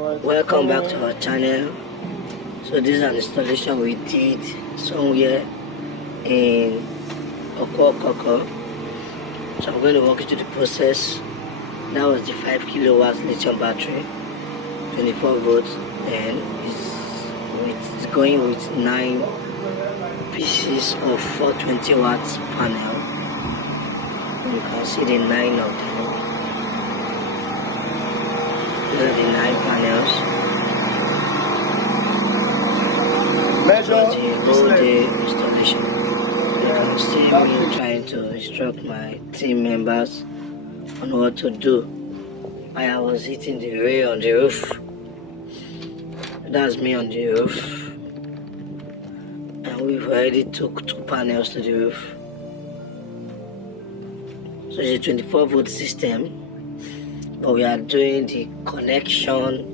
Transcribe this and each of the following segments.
Welcome back to our channel. So this is an installation we did somewhere in Okokoko. So I'm going to walk you through the process. That was the 5 kilowatts lithium battery, 24 volts, and it's going with 9 pieces of 420 watts panel. You can see the 9 of them. These are the 9 panels. So the whole day installation. You can see me trying to instruct my team members on what to do while I was hitting the rail on the roof. That's me on the roof. And we've already took 2 panels to the roof. So it's a 24 volt system, but we are doing the connection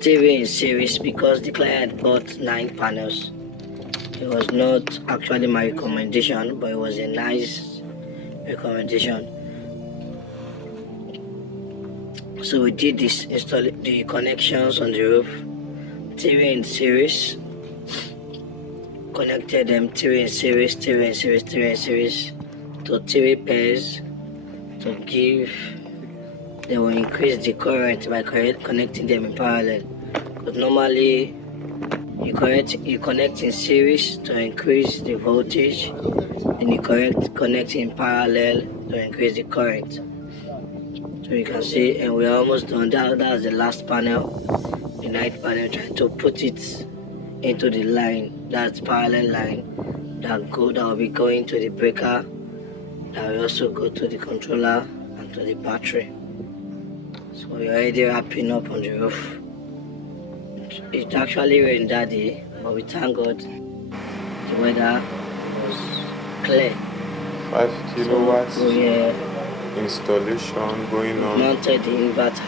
3 in series because the client bought 9 panels. It was not actually my recommendation, but it was a nice recommendation. So we did this, install the connections on the roof 3 in series, connected them 3 in series, 3 in series, 3 in series to 3 pairs to give. They will increase the current by connecting them in parallel. But normally you connect in series to increase the voltage, and you connect in parallel to increase the current. So you can see, and we're almost done. That's the last panel, the 9th panel, trying to put it into the line. That's parallel line that will be going to the breaker, that will also go to the controller and to the battery. So we're already wrapping up on the roof. It actually rained that day, but we thank God the weather was clear. 5 kilowatts so installation going on. Mounted the inverter.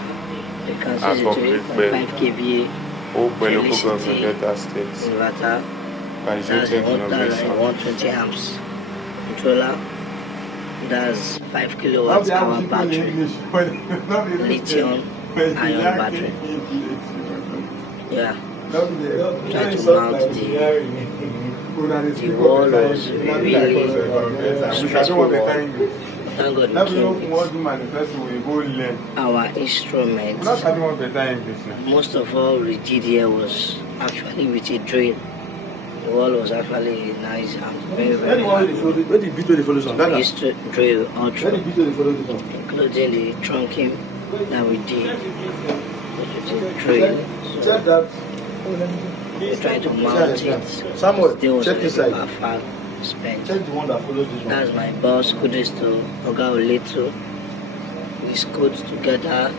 You can see the 3.5 kVA inverter. That's a 120 amps controller. That's 5 kilowatts hour battery, lithium ion battery. Yeah, try to mount the wall was really stressful. Thank God we came with our instruments. Most of all we did here was actually with a drill. The wall was actually nice and very hard. We used to drill all through, including the trunking that we did with the drill. So we tried to mount it. Still was a far spent. That's my boss. Kudos to Oga Oleto. We schooled together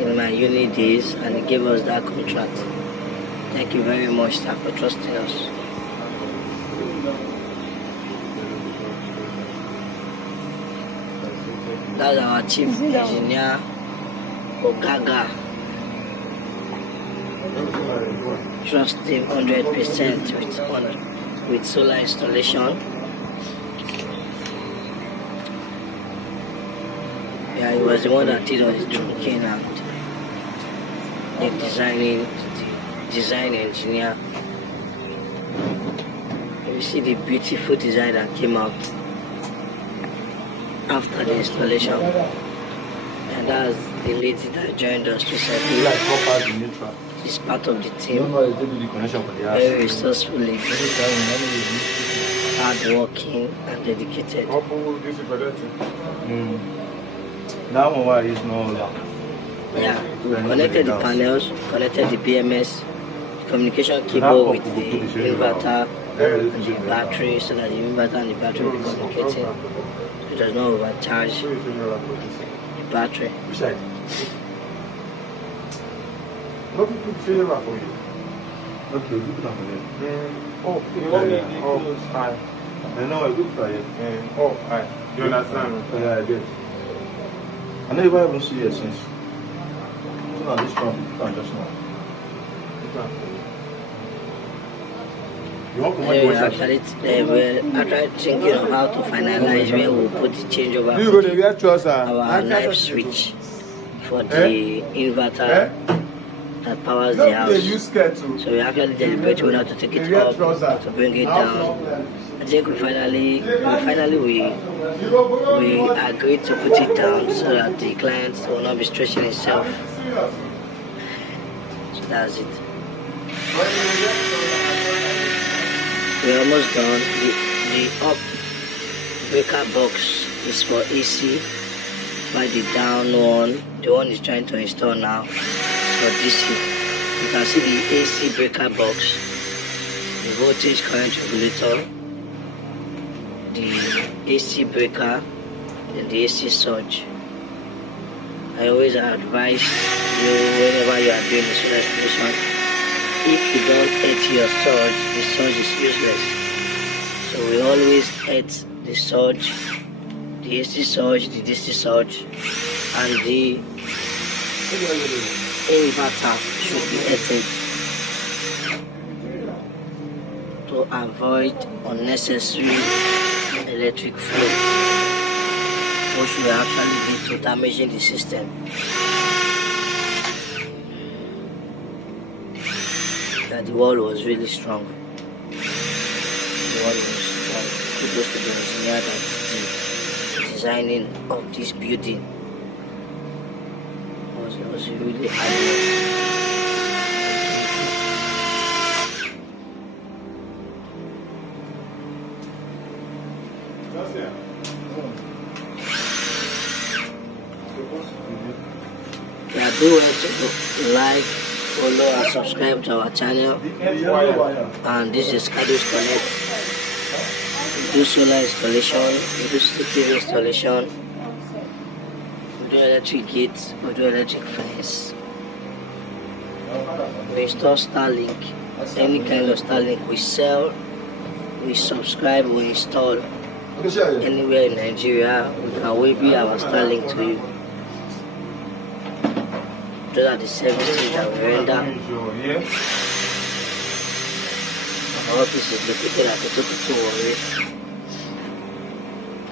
in my uni days, and he gave us that contract. Thank you very much, sir, for trusting us. That's our chief engineer, Ogaga. Trust him 100% with solar installation. Yeah, he was the one that did all the trunking and the design engineer. You see the beautiful design that came out after the installation, and that's the lady that joined us recently. She's part of the team, very resourcefully, hardworking and dedicated. Yeah, we connected the panels, connected the BMS, communication cable with the inverter and the battery, so that the inverter and the battery will be communicating, so it does not overcharge the battery. You understand? Yeah, I get. I never even see it since. Not this one, just now. Anyway, actually, I tried thinking of how to finalize where we'll put the changeover for our knife switch for the inverter that powers the house. So we actually deliberate whether to take it up or to bring it down. I think we finally agreed to put it down so that the client will not be stretching himself. So that's it. We're almost done. The up breaker box is for AC, by the down one, the one is trying to install now, is for DC. You can see the AC breaker box, the voltage current regulator, the AC breaker, and the AC surge. I always advise you whenever you are doing the solar installation, if you don't hit your surge, the surge is useless. So we always hit the surge, the AC surge, the DC surge, and the inverter should be heated to avoid unnecessary electric flow, which will actually lead to damaging the system. That the wall was really strong. The wall was strong. Kudos to the engineer that the designing of this building was really hard work. Yeah, do it to like, follow and subscribe to our channel. And this is Kadu's Connect. We do solar installation, we do CCTV installation, we do electric gates, we do electric fence, we install Starlink, any kind of Starlink we sell, we subscribe, we install anywhere in Nigeria. We can waybill our Starlink to you. Those are the services that we render. Our office is located at the Tokuto Warri,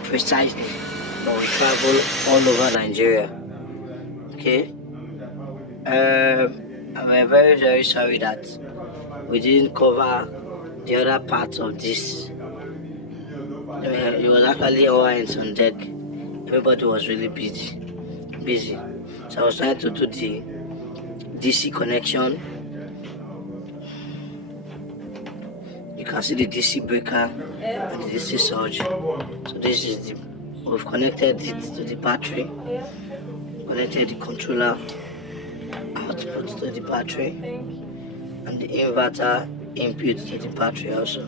precisely, but we travel all over Nigeria. Okay? We're very, very sorry that we didn't cover the other parts of this. It was actually all hands on deck. Everybody was really busy. So I was trying to do the DC connection. You can see the DC breaker and the DC surge. So this is we've connected it to the battery, connected the controller output to the battery, and the inverter input to the battery also.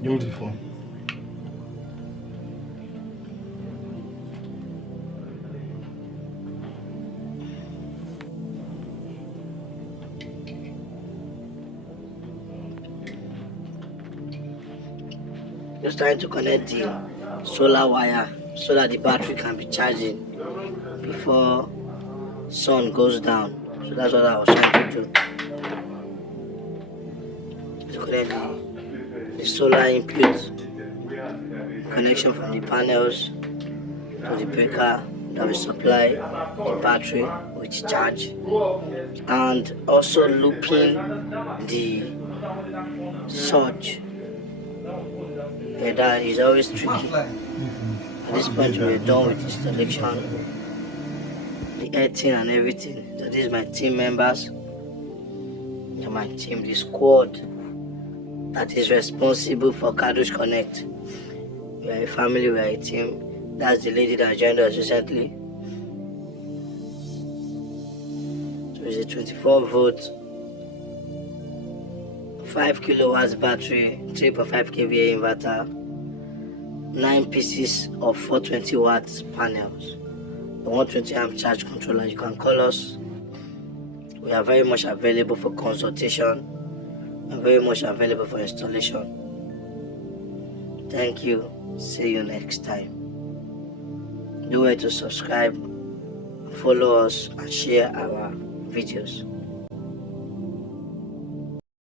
Beautiful. Just trying to connect the solar wire so that the battery can be charging before sun goes down. So that's what I was trying to do. To connect the solar input connection from the panels to the breaker that will supply the battery with charge, and also looping the surge. Yeah, that is always tricky. At this point, we're done with installation, the earthing and everything. So this is my team members. And my team, the squad that is responsible for Kadu's Connect. We are a family, we are a team. That's the lady that joined us recently. So it's a 24 volt, 5 kilowatts battery, 3.5 kVA inverter, 9 pieces of 420 watts panels, a 120 amp charge controller. You can call us. We are very much available for consultation and very much available for installation. Thank you. See you next time. Do it to subscribe, follow us, and share our videos.